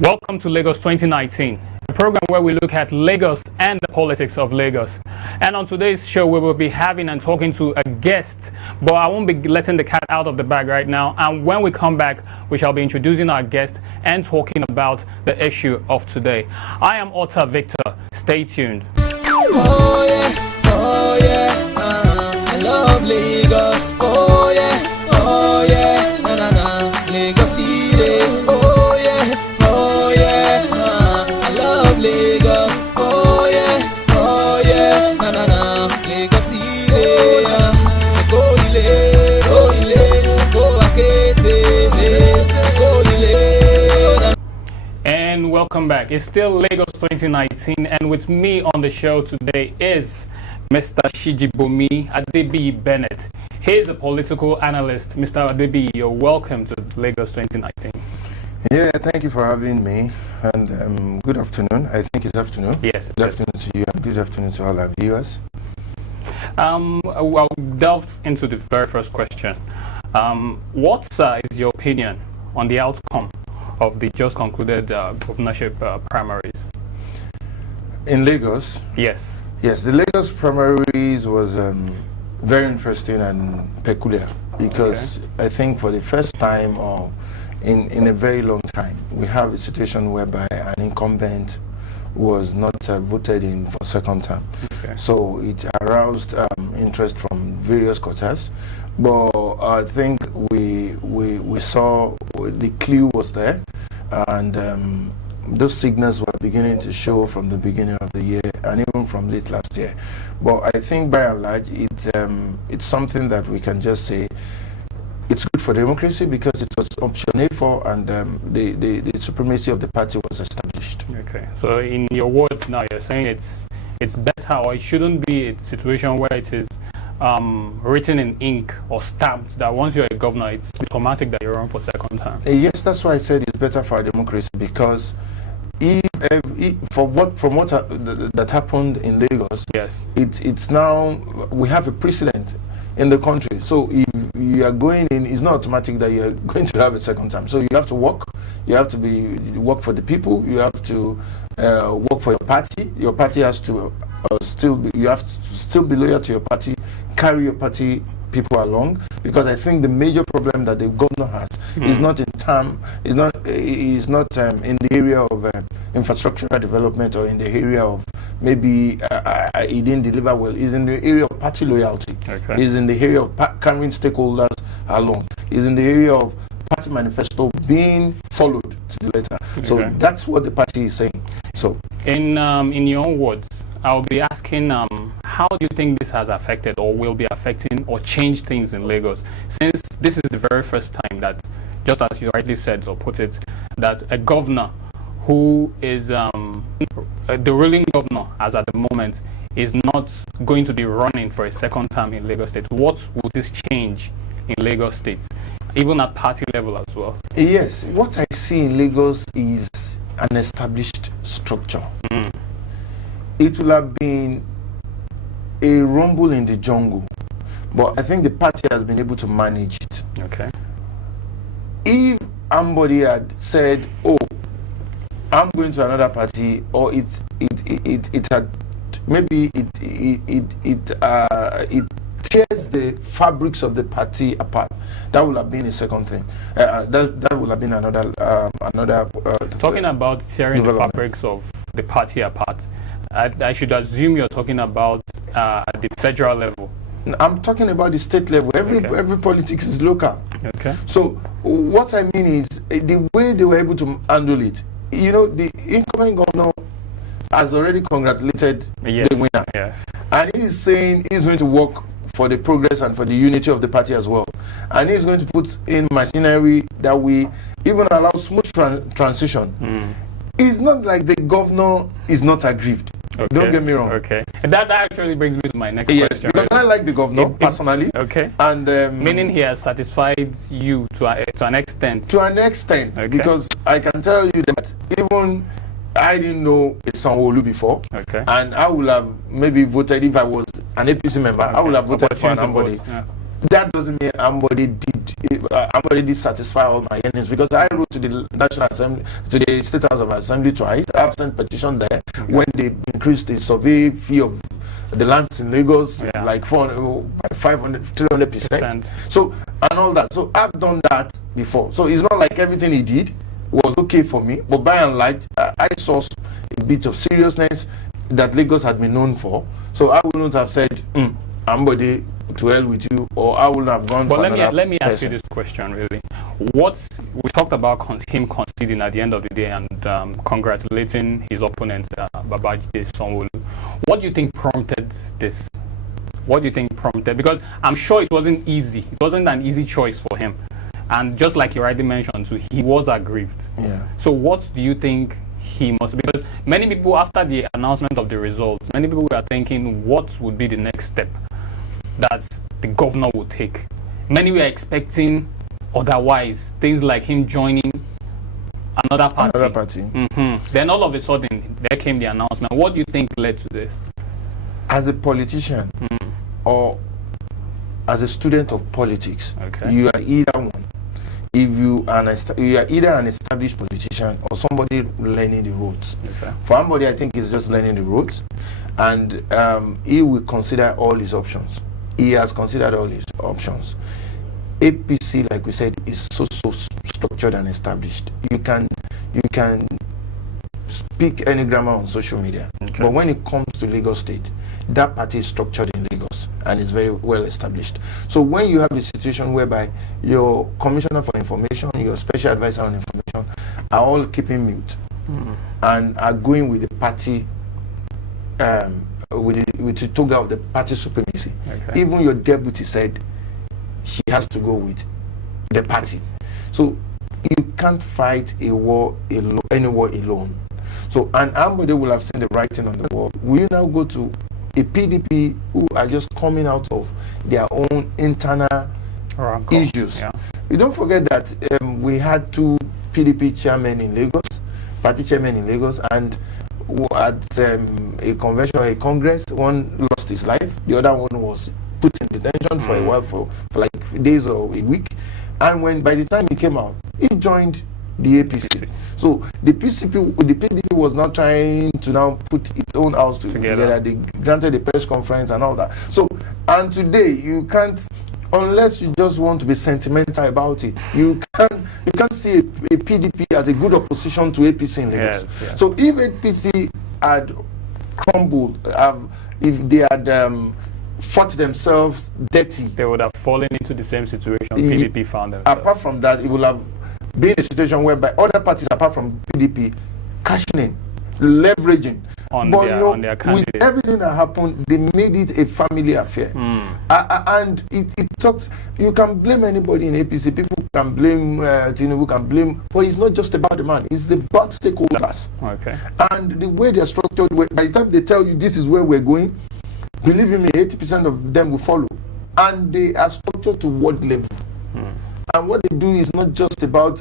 Welcome to Lagos 2019, a program where we look at Lagos and the politics of Lagos. And on today's show, we will be having and talking to a guest, but I won't be letting the cat out of the bag right now. And when we come back, we shall be introducing our guest and talking about the issue of today. I am Otta Victor. Stay tuned. Oh yeah, I love Lagos. Oh yeah, na na na, Lagos City. Oh yeah, I love Lagos. Oh yeah, na na na, Lagos City. Go ile. And welcome back. It's still Lagos 2019, and with me on the show today is Mr. Shijibomi Adebiyi Bennett. He's a political analyst. Mr. Adebiyi, you're welcome to Lagos 2019. Yeah, thank you for having me, and good afternoon. I think it's afternoon. Yes. Good afternoon to you, and good afternoon to all our viewers. I'll delve into the very first question. What is your opinion on the outcome of the just concluded governorship primaries? In Lagos? Yes. Yes, the Lagos primaries was very interesting and peculiar because I think for the first time or in a very long time, we have a situation whereby an incumbent was not voted in for second term. Okay. So it aroused interest from various quarters, but I think we saw the clue was there, and those signals were beginning to show from the beginning of the year and even from late last year. But I think by and large it's something that we can just say it's good for democracy because it was option A4 and the supremacy of the party was established. Okay. So in your words now, you're saying it's better, or it shouldn't be a situation where it is written in ink or stamped that once you're a governor, it's automatic that you're on for second term. Yes, that's why I said it's better for our democracy, because from what that happened in Lagos, Yes. it's now we have a precedent in the country. So if you are going in, it's not automatic that you are going to have a second time. So you have to work. You have to work for the people. You have to work for your party. Your party has to you have to still be loyal to your party, carry your party people along, because I think the major problem that the governor has is not in in the area of infrastructural development or in the area of maybe he didn't deliver well. Is in the area of party loyalty. Okay. Is in the area of carrying stakeholders along. Is in the area of party manifesto being followed to the letter. Okay. So that's what the party is saying. So In your own words, I'll be asking, how do you think this has affected or will be affecting or change things in Lagos? Since this is the very first time that, just as you rightly said or put it, that a governor who is the ruling governor as at the moment is not going to be running for a second term in Lagos State. What will this change in Lagos State, even at party level as well? yes, what I see in Lagos is an established structure. It will have been a rumble in the jungle, but I think the party has been able to manage it. Okay. If Ambode had said, "Oh, I'm going to another party," or it had maybe it tears the fabrics of the party apart, that would have been a second thing. That would have been another Talking about tearing the fabrics of the party apart, I should assume you're talking about at the federal level. I'm talking about the state level. Every politics is local. Okay. So what I mean is the way they were able to handle it. You know, the incoming governor has already congratulated the winner, Yeah. and he's saying he's going to work for the progress and for the unity of the party as well, and he's going to put in machinery that we even allow smooth transition. It's not like the governor is not aggrieved. Okay. Don't get me wrong. Okay. And that actually brings me to my next Yes, question. because I like the governor personally. Okay. And Meaning he has satisfied you to an extent. to an extent, Okay. because I can tell you that even I didn't know a Sanwo-Olu before, Okay. and I would have maybe voted if I was an APC member. I would have voted for an Opportunity Ambode. vote, yeah. that doesn't mean Ambode did satisfy all my earnings, because I wrote to the National Assembly, to the State House of Assembly twice. I have sent petition there when they increased the survey fee of the lands in Lagos like 300%. So, and all that. So I've done that before. So it's not like everything he did was okay for me, but by and large, I saw a bit of seriousness that Lagos had been known for. So I wouldn't have said, Ambode, to hell with you, or I wouldn't have gone for another let me ask person. you this question, really. We talked about him conceding at the end of the day and congratulating his opponent, Babajide Sanwo-Olu. What do you think prompted this? What do you think prompted? Because I'm sure it wasn't easy. It wasn't an easy choice for him. And just like you rightly mentioned, so he was aggrieved. Yeah. So what do you think he must, because many people, after the announcement of the results, many people were thinking what would be the next step that the governor would take. Many were expecting otherwise, things like him joining another party. Then all of a sudden, there came the announcement. What do you think led to this? As a politician or as a student of politics, you are either one. If you are either an established politician or somebody learning the ropes. For somebody, I think he's just learning the ropes, and he will consider all his options. He has considered all his options. APC, like we said, is so structured and established. You can speak any grammar on social media, but when it comes to Lagos State, that party is structured in Lagos and is very well established. So when you have a situation whereby your commissioner for information, your special advisor on information are all keeping mute and are going with the party, with the toga of the party supremacy, even your deputy said she has to go with the party. So you can't fight a war alone, any war alone. So, and Ambode will have seen the writing on the wall. We now go to a PDP who are just coming out of their own internal issues. You don't forget that we had two PDP chairmen in Lagos, party chairmen in Lagos, and at a convention, a congress, one lost his life, the other one was put in detention for a while, for like days or a week. And when by the time he came out, he joined the APC. So the PDP was not trying to now put its own house together. They granted a press conference and all that. So, and today you can't, unless you just want to be sentimental about it, you can't see a PDP as a good opposition to APC in Lagos. So if APC had crumbled, if they had fought themselves dirty, they would have fallen into the same situation PDP found themselves. Apart from that, it would have been a situation whereby other parties apart from PDP cashing in, leveraging on their candidates. With everything that happened, they made it a family affair. And it talks, you can blame anybody in APC, people can blame Tinubu, can blame, but it's not just about the man, it's about stakeholders. And the way they're structured, by the time they tell you this is where we're going, believe me, 80% of them will follow. And they are structured to what level? And what they do is not just about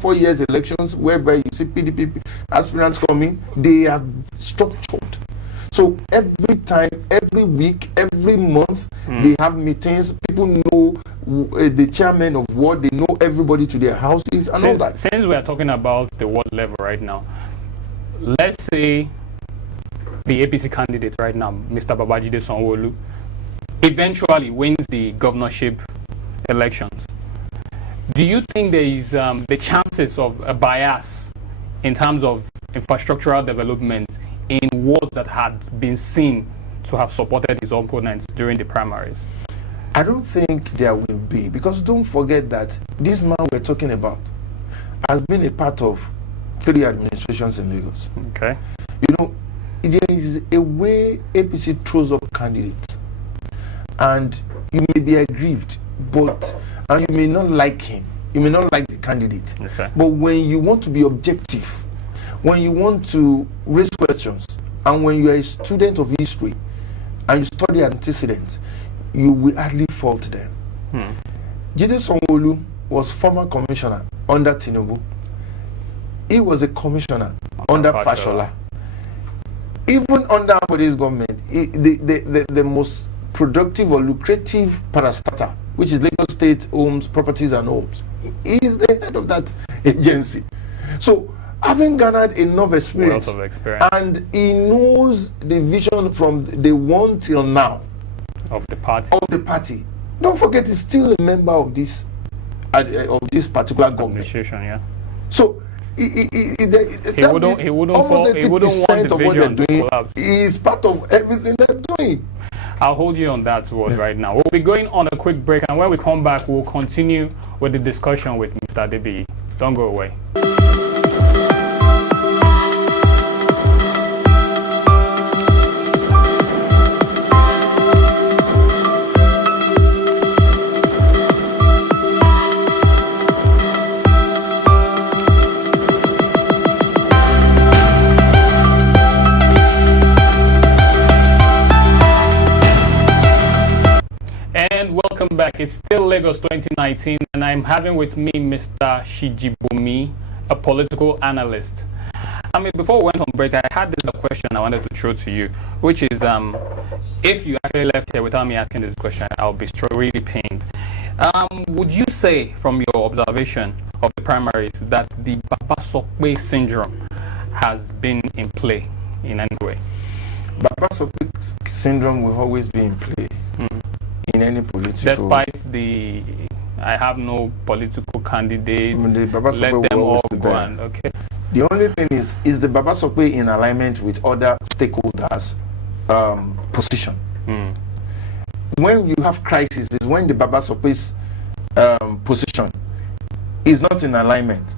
4 years elections, whereby you see PDP aspirants coming. They are structured. So every time, every week, every month, they have meetings. People know the chairman of what, they know everybody to their houses and all that. Since we are talking about the ward level right now, let's say the APC candidate right now, Mr. Babajide Sanwo-Olu, eventually wins the governorship elections. Do you think there is the chances of a bias in terms of infrastructural development in wards that had been seen to have supported his opponents during the primaries? I don't think there will be, because don't forget that this man we're talking about has been a part of 3 administrations in Lagos. You know, there is a way APC throws up candidates, and you may be aggrieved, and you may not like him, you may not like the candidate, but when you want to be objective, when you want to raise questions, and when you are a student of history and you study antecedents, you will hardly fault them. Jide Sanwo-Olu was former commissioner under Tinubu. He was a commissioner under Fashola. Even under Ambode's government, the most productive or lucrative parastatal which is Lagos State Homes, Properties and Homes. He is the head of that agency. So, having garnered enough experience, and he knows the vision from day one till now of the party. Don't forget, he's still a member of this particular government. Yeah. So he wouldn't want the vision to collapse. He is part of everything they're doing. I'll hold you on that word right now. We'll be going on a quick break, and when we come back, we'll continue with the discussion with Mr. Debi. Don't go away. Back. It's still Lagos 2019, and I'm having with me Mr. Shijibumi, a political analyst. I mean, before we went on break, I had this question I wanted to throw to you, which is, if you actually left here without me asking this question, I'll be really pained. Would you say, from your observation of the primaries, that the Baba Sokwe syndrome has been in play in any way? Baba Sokwe syndrome will always be in play. In any political, despite I have no political candidate, let them all go on. Okay. The only thing is the Baba Sokwe in alignment with other stakeholders' position. When you have crisis, is when the Baba Sokwe's position is not in alignment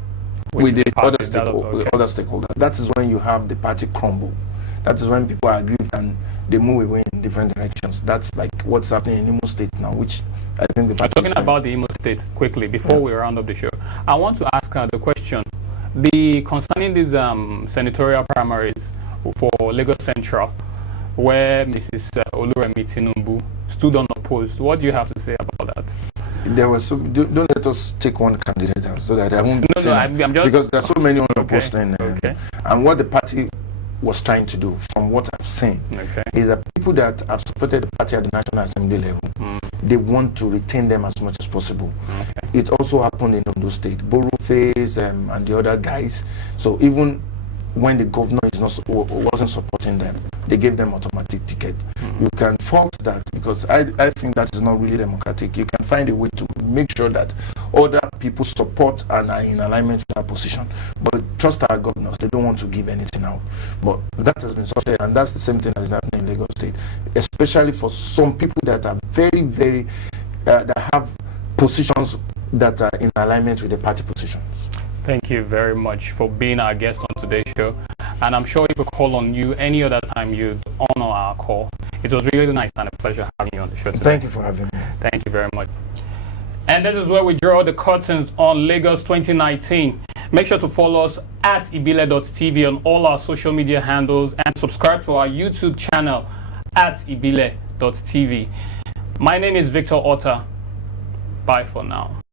with the other stakeholders. That is when you have the party crumble. That is when people are aggrieved and they move away in different directions. That's like what's happening in Imo State now, which I think the party talking about the Imo State quickly before we round up the show. I want to ask the question: concerning these senatorial primaries for Lagos Central, where Mrs. Oluremi Tinubu stood unopposed. What do you have to say about that? There was don't let us take one candidate so that I won't I'm just, because there are so many unopposed and what the party was trying to do, from what I've seen, is that people that have supported the party at the National Assembly level, they want to retain them as much as possible. It also happened in Ondo State, Borough and the other guys. So even when the governor wasn't supporting them, they gave them automatic ticket. You can fault that because I think that is not really democratic. You can find a way to make sure that other people support and are in alignment with that position. But trust our governors, they don't want to give anything out. But that has been sorted, and that's the same thing that is happening in Lagos State, especially for some people that are very, very, that have positions that are in alignment with the party positions. Thank you very much for being our guest on today's show. And I'm sure if we call on you any other time, you'd honor our call. It was really nice and a pleasure having you on the show today. Thank you for having me. Thank you very much. And this is where we draw the curtains on Lagos 2019. Make sure to follow us at ibile.tv on all our social media handles and subscribe to our YouTube channel at ibile.tv. My name is Victor Otta. Bye for now.